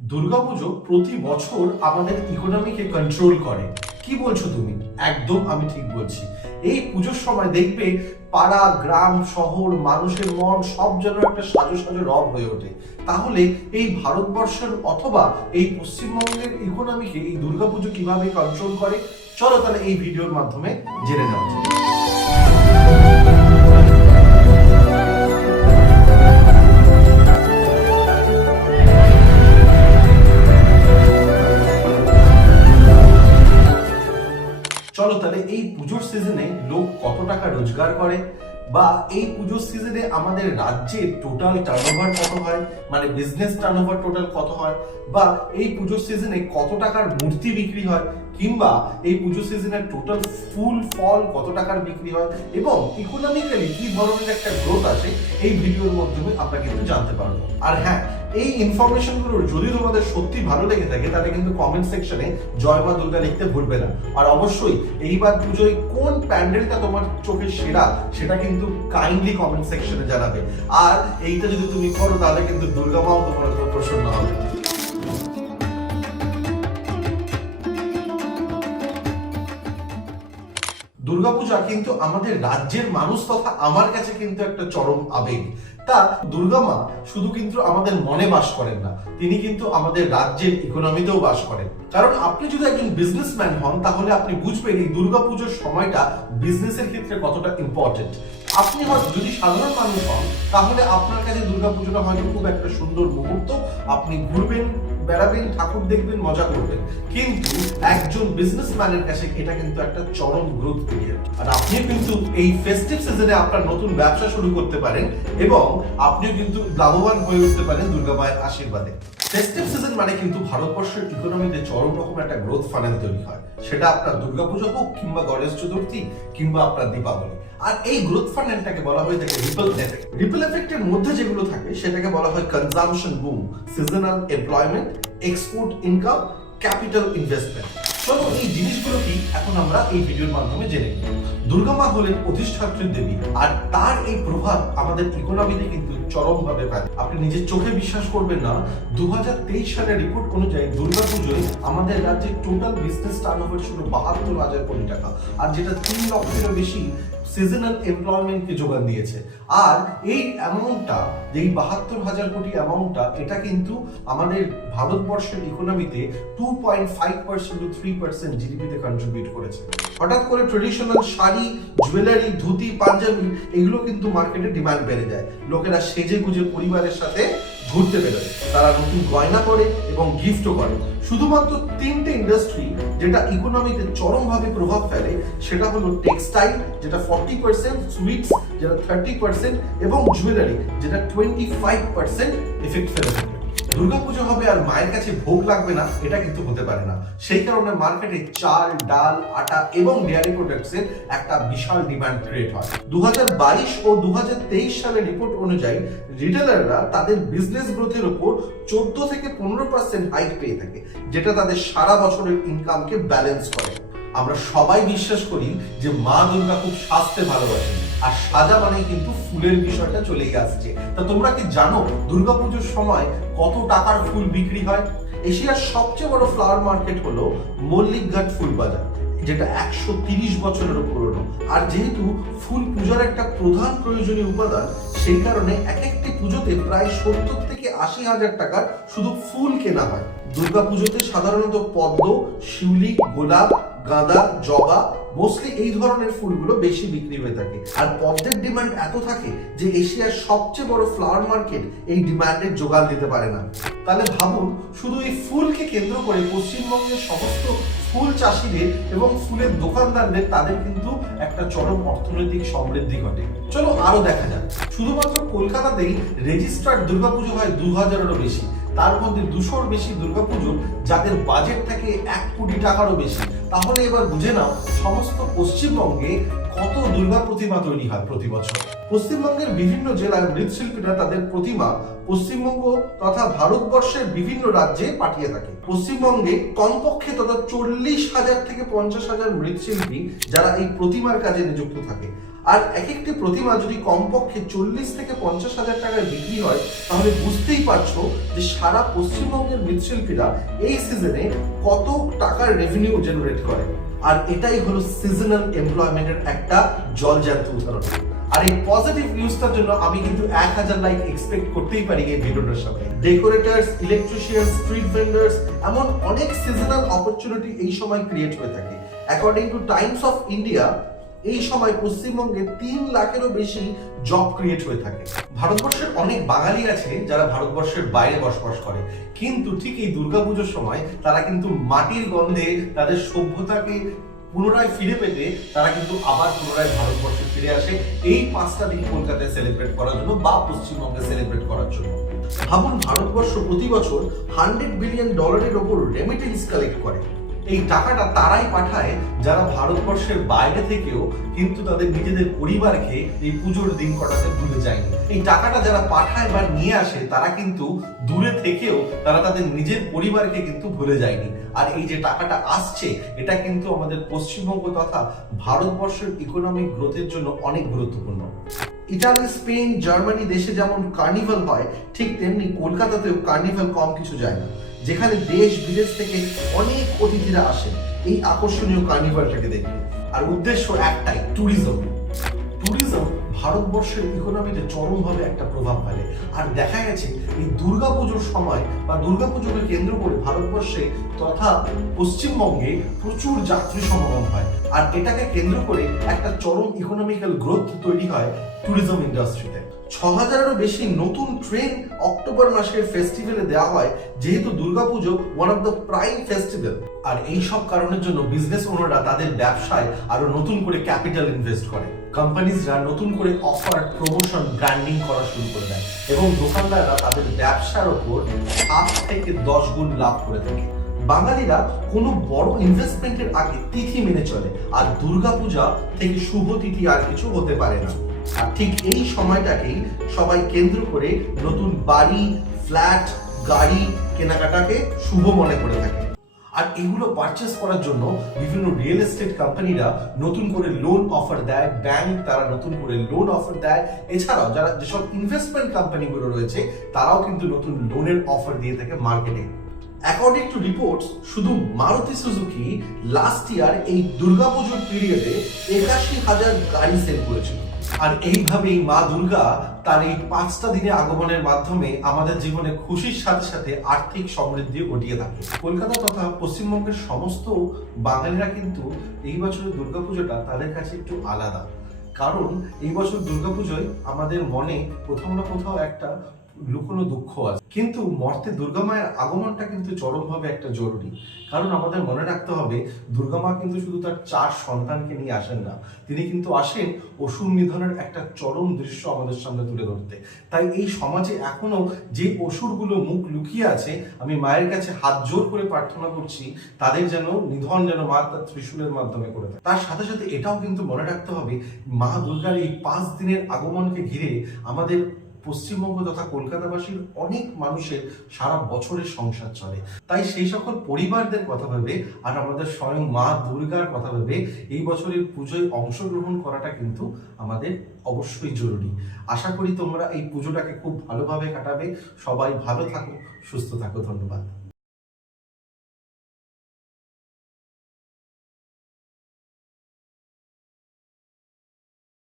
দুর্গাপুজো প্রতি বছর আমাদের ইকোনমিকে কন্ট্রোল করে। কি বলছো তুমি? একদম আমি ঠিক বলছি। এই পুজোর সময় দেখবে পাড়া, গ্রাম, শহর, মানুষের মন সব যেন একটা সাজো সাজো রব হয়ে ওঠে। তাহলে এই ভারতবর্ষের অথবা এই পশ্চিমবঙ্গের ইকোনমিকে এই দুর্গাপুজো কিভাবে কন্ট্রোল করে, চলো তাহলে এই ভিডিওর মাধ্যমে জেনে নেওয়া যাক। চলো তাহলে এই পুজোর সিজনে লোক কত টাকা রোজগার করে, বা এই পুজোর সিজনে আমাদের রাজ্যে টোটাল টার্নওভার কত হয়, মানে বিজনেস টার্নওভার টোটাল কত হয়, বা এই পুজোর সিজনে কত টাকার মূর্তি বিক্রি হয়, কিংবা এই পুজো সিজনের টোটাল ফুল ফল কত টাকার বিক্রি হয়, এবং ইকোনমিক্যালি কি ধরনের একটা গ্রোথ আসে, এই ভিডিওর মাধ্যমে আমরা কিন্তু জানতে পারবো। আর হ্যাঁ, এই ইনফরমেশনগুলো যদি তোমাদের সত্যি ভালো লেগে থাকে তাহলে কিন্তু কমেন্ট সেকশনে জয় মা দুর্গা লিখতে ভুলবে না। আর অবশ্যই এইবার পুজোয় কোন প্যান্ডেলটা তোমার চোখে সেরা সেটা কিন্তু কাইন্ডলি কমেন্ট সেকশনে জানাবে। আর এইটা যদি তুমি করো তাহলে কিন্তু দুর্গা মাও তোমার উপর প্রসন্ন হবে। দুর্গাপূজা কিন্তু আমাদের রাজ্যের মানুষ তথা আমার কাছে কিন্তু একটা চরম আবেগ। তা দুর্গা মা শুধু কিন্তু আমাদের মনে বাস করেন না, তিনি কিন্তু আমাদের রাজ্যের ইকোনমিতেও বাস করেন। কারণ আপনি যদি একজন বিজনেসম্যান হন তাহলে আপনি বুঝবেন এই দুর্গাপুজোর সময়টা বিজনেসের ক্ষেত্রে কতটা ইম্পর্টেন্ট। আপনি হয়তো যদি সাধারণ মানুষ হন তাহলে আপনার কাছে দুর্গাপুজোটা হয়তো খুব একটা সুন্দর মুহূর্ত, আপনি ঘুরবেন, বেড়াবেন, ঠাকুর দেখবেন, মজা করবেন। কিন্তু একজন বিজনেসম্যানের কাছে এটা কিন্তু একটা চরম গ্রোথ পিরিয়ড। আর আপনিও কিন্তু এই ফেস্টিভ সিজনে আপনার নতুন ব্যবসা শুরু করতে পারেন এবং আপনিও কিন্তু লাভবান হয়ে উঠতে পারেন দুর্গা মায়ের আশীর্বাদে। ফেস্টিভ সিজন মানে কিন্তু ভারতবর্ষের ইকোনমিতে চরম রকম একটা গ্রোথ ফানেল তৈরি হয়, সেটা আপনার দুর্গাপুজো হোক কিংবা গণেশ চতুর্থী কিংবা আপনার দীপাবলি। আর এই গ্রোথ ফানেলটাকে বলা হয় থাকে রিপল এফেক্ট। রিপল এফেক্টের মধ্যে যেগুলো থাকে সেটাকে বলা হয় consumption broom, seasonal employment, export income, capital investment. চলো এই জিনিসগুলো কি এখন আমরা এই ভিডিওর মাধ্যমে জেনে নিই। দুর্গা মা হলেন অধিষ্ঠাত্রী দেবী, আর তার এই প্রভাব আমাদের ইকোনমিতে কিন্তু চরমভাবে ফেলে। আপনি নিজের চোখে বিশ্বাস করবেন না, 2023 সালের রিপোর্ট অনুযায়ী দুর্গাপুজোয় আমাদের রাজ্যে টোটাল বিজনেস টার্নওভার ছিল 72,000 কোটি টাকা, আর যেটা 3 লক্ষেরও বেশি সিজনাল এমপ্লয়মেন্টকে যোগান দিয়েছে। আর এই অ্যামাউন্টটা, যে 72,000 কোটি অ্যামাউন্টটা, এটা কিন্তু আমাদের ভারতবর্ষের ইকোনমিতে 2.5% to 3% জিডিপিতে কন্ট্রিবিউট করেছে। হঠাৎ করে ট্রেডিশনাল শাড়ি, জুয়েলারি, ধুতি, পাঞ্জাবি এগুলো কিন্তু মার্কেটে ডিমান্ড বেড়ে যায়। লোকেরা সেজে গুজে পরিবারের সাথে ঘুরতে বেরোয়, তারা নতুন গয়না পরে এবং গিফটও করে। শুধুমাত্র 3টে ইন্ডাস্ট্রি যেটা ইকোনমিতে চরমভাবে প্রভাব ফেলে, সেটা হলো টেক্সটাইল যেটা 40%, সুইটস যেটা 30% এবং জুয়েলারি যেটা 25% এফেক্ট ফেলে থাকে। দুর্গাপুজো হবে আর মায়ের কাছে ভোগ লাগবে না, এটা কিন্তু হতে পারে না। সেই কারণে মার্কেটে চাল, ডাল, আটা এবং ডেয়ারি প্রোডাক্টসের একটা বিশাল ডিমান্ড ক্রিয়েট হয়। 2022 ও 2023 সালের রিপোর্ট অনুযায়ী রিটেলাররা তাদের বিজনেস গ্রোথের উপর 14 থেকে 15% হাইক পেয়ে থাকে, যেটা তাদের সারা বছরের ইনকামকে ব্যালেন্স করে। আমরা সবাই বিশ্বাস করি যে মা দুর্গা খুব সাজতে ভালোবাসেন, আর সাজা মানেই কিন্তু ফুলের বিষয়টা চলেই আসছে। তা তোমরা কি জানো দুর্গাপুজোর সময় কত টাকার ফুল বিক্রি হয়? এশিয়ার সবচেয়ে বড় ফ্লাওয়ার মার্কেট হলো মল্লিকঘাট ফুল বাজার, যেটা 130 বছরেরও পুরনো। আর যেহেতু ফুল পূজার একটা প্রধান প্রয়োজনীয় উপাদান, সেই কারণে এক একটি পুজোতে প্রায় 70 থেকে 80,000 টাকার শুধু ফুল কেনা হয়। দুর্গাপুজোতে সাধারণত পদ্ম, শিউলি, গোলাপ, গাঁদা, জবা, মোস্টলি এই ধরনের ফুলগুলো বেশি বিক্রি হয়ে থাকে। আর পদ্মের ডিমান্ড এত থাকে যে এশিয়ার সবচেয়ে বড় ফ্লাওয়ার মার্কেট এই ডিমান্ডের যোগান দিতে পারে না। তাহলে ভাবুন, শুধু এই ফুলকে কেন্দ্র করে পশ্চিমবঙ্গের সমস্ত ফুল চাষিদের এবং ফুলের দোকানদারদের তাদের কিন্তু একটা চরম অর্থনৈতিক সমৃদ্ধি ঘটে। চলো আরো দেখা যাক। শুধুমাত্র কলকাতাতেই রেজিস্টার্ড দুর্গাপুজো হয় 2000-এরও বেশি। তার মধ্যে 200-র বেশি দুর্গাপুজো যাদের বাজেট থাকে 1 কোটি টাকারও বেশি। তাহলে এবার বুঝে নাও সমস্ত পশ্চিমবঙ্গে কত দুর্গা প্রতিমা তৈরি হয় প্রতি বছর। পশ্চিমবঙ্গের বিভিন্ন জেলার মৃৎশিল্পীরা তাদের প্রতিমা পশ্চিমবঙ্গ তথা ভারতবর্ষের বিভিন্ন রাজ্যে পাঠিয়ে থাকে। পশ্চিমবঙ্গে কমপক্ষে তথা 40,000 থেকে 50,000 মৃৎশিল্পী যারা এই প্রতিমার কাজে নিযুক্ত থাকে। আর এক একটি প্রতিমা যদি কমপক্ষে 40 থেকে 50,000 টাকায় বিক্রি হয়, তাহলে বুঝতেই পারছো যে সারা পশ্চিমবঙ্গের মৃৎশিল্পীরা এই সিজনে কত টাকার রেভিনিউ জেনারেট করে। আর এটাই হলো সিজনাল এমপ্লয়মেন্টের একটা জলজ্যান্ত উদাহরণ। আর এই পজিটিভ নিউজটার জন্য আমি কিন্তু 1000 লাইক এক্সপেক্ট করতেই পারি এই ভিডিওটার সাথে। ডেকোরেটরস, ইলেকট্রিশিয়ান, স্ট্রিট ভেন্ডার্স, এমন অনেক সিজনাল অপরচুনিটি এই সময় ক্রিয়েট হয়ে থাকে। According to Times of India, এই সময় পশ্চিমবঙ্গে 3 লাখেরও বেশি জব ক্রিয়েট হয়ে থাকে। ভারতবর্ষের অনেক বাঙালি আছে যারা ভারতবর্ষের বাইরে বসবাস করে, কিন্তু ঠিক এই দুর্গাপুজোর সময় তারা কিন্তু মাটির গন্ধে তাদের সভ্যতাকে পুনরায় ফিরে পেতে তারা কিন্তু আবার পুনরায় ভারতবর্ষে ফিরে আসে এই 5টা দিন কলকাতায় সেলিব্রেট করার জন্য বা পশ্চিমবঙ্গে সেলিব্রেট করার জন্য। ভাবুন, ভারতবর্ষ প্রতি বছর $100 বিলিয়ন ওপর রেমিটেন্স কালেক্ট করে। এই টাকাটা তারাই পাঠায় যারা ভারতবর্ষের বাইরে থেকেও কিন্তু তাদের নিজেদের পরিবারকে এই পুজোর দিন কটাতে ভুলে যায়নি। এই টাকাটা যারা পাঠায় বা নিয়ে আসে তারা কিন্তু দূরে থেকেও তারা তাদের নিজের পরিবারকে কিন্তু ভুলে যায়নি। আর এই যে টাকাটা আসছে, এটা কিন্তু আমাদের পশ্চিমবঙ্গ তথা ভারতবর্ষের ইকোনমিক গ্রোথের জন্য অনেক গুরুত্বপূর্ণ। ইটালি, স্পেন, জার্মানি দেশে যেমন কার্নিভাল হয়, ঠিক তেমনি কলকাতাতেও কার্নিভাল কম কিছু যায় না, যেখানে দেশ বিদেশ থেকে অনেক অতিথিরা আসেন এই আকর্ষণীয় কার্নিভালটাকে দেখতে। আর উদ্দেশ্য একটাই, ট্যুরিজম। ভারতবর্ষের ইকোনমিতে চরমভাবে একটা প্রভাব ফেলে। আর দেখা গেছে এই দুর্গাপুজোর সময় বা দুর্গাপুজোকে কেন্দ্র করে ভারতবর্ষে তথা পশ্চিমবঙ্গে প্রচুর যাত্রী সমাগম হয়। আর এটাকে কেন্দ্র করে একটা চরম ইকোনমিক্যাল গ্রোথ তৈরি হয় ট্যুরিজম ইন্ডাস্ট্রিতে। 6000-এরও বেশি নতুন ট্রেন অক্টোবর মাসের ফেস্টিভ্যালে দেওয়া হয়, যেহেতু Durga Puja one of the prime festival. আর এই সব কারণের জন্য বিজনেস ওনাররা তাদের ব্যবসায় আরো নতুন করে ক্যাপিটাল ইনভেস্ট করে। কোম্পানিজরা নতুন করে অফার, প্রমোশন, ব্র্যান্ডিং করা শুরু করে দেয় এবং দোকানদাররা তাদের ব্যবসার ওপর 7 থেকে 10 গুণ লাভ করে থাকে। বাঙালিরা কোনো বড় ইনভেস্টমেন্টের আগে তিথি মেনে চলে, আর দুর্গাপূজা থেকে শুভ তিথি আর কিছু হতে পারে না। আর ঠিক এই সময়টাকেই সবাই কেন্দ্র করে নতুন বাড়ি, ফ্ল্যাট, গাড়ি কেনাকাটাকে শুভ মনে করে থাকে। আর এগুলো পারচেস করার জন্য বিভিন্ন রিয়েল এস্টেট কোম্পানিরা নতুন করে লোন অফার দেয়, ব্যাংক তারা নতুন করে লোন অফার দেয়। এছাড়াও যারা যেসব ইনভেস্টমেন্ট কোম্পানিগুলো রয়েছে তারাও কিন্তু নতুন লোনের অফার দিয়ে থাকে মার্কেটে। অ্যাকর্ডিং টু রিপোর্টস, শুধু মারুতি সুজুকি লাস্ট ইয়ার এই দুর্গাপুজোর পিরিয়ডে 81,000 গাড়ি সেল করেছিল। আর এইভাবেই মা দুর্গা তার এই 5টা দিনে আগমনের মাধ্যমে আমাদের জীবনে খুশির সাথে সাথে আর্থিক সমৃদ্ধিও ঘটিয়ে থাকে। কলকাতা তথা পশ্চিমবঙ্গের সমস্ত বাঙালিরা কিন্তু এই বছরের দুর্গাপুজোটা তাদের কাছে একটু আলাদা, কারণ এই বছর দুর্গাপুজোয় আমাদের মনে কোথাও না কোথাও একটা লুকোনো দুঃখ আছে। কিন্তু মর্তে দুর্গা মায়ের আগমনটা কিন্তু চরমভাবে একটা জরুরি, কারণ আমাদের মনে রাখতে হবে দুর্গা মা কিন্তু শুধু তার 4 সন্তানকে নিয়ে আসেন না, তিনি কিন্তু আসেন অসুর নিধনের একটা চরম দৃশ্য আমাদের সামনে তুলে ধরতে। তাই এই সমাজে এখনো যে অসুরগুলো মুখ লুকিয়ে আছে, আমি মায়ের কাছে হাত জোর করে প্রার্থনা করছি তাদের যেন নিধন যেন মা তার ত্রিশূলের মাধ্যমে করে থাকে। তার সাথে সাথে এটাও কিন্তু মনে রাখতে হবে মা দুর্গার এই 5 দিনের আগমনকে ঘিরে আমাদের পশ্চিমবঙ্গ তথা কলকাতাবাসীর অনেক মানুষের সারা বছরের সংসার চলে। তাই সেই সকল পরিবারদের কথা ভেবে আর আমাদের স্বয়ং মা দুর্গার কথা ভেবে এই বছরের পুজোয় অংশগ্রহণ করাটা কিন্তু আমাদের অবশ্যই জরুরি। আশা করি তোমরা এই পুজোটাকে খুব ভালোভাবে কাটাবে। সবাই ভালো থাকো, সুস্থ থাকো। ধন্যবাদ।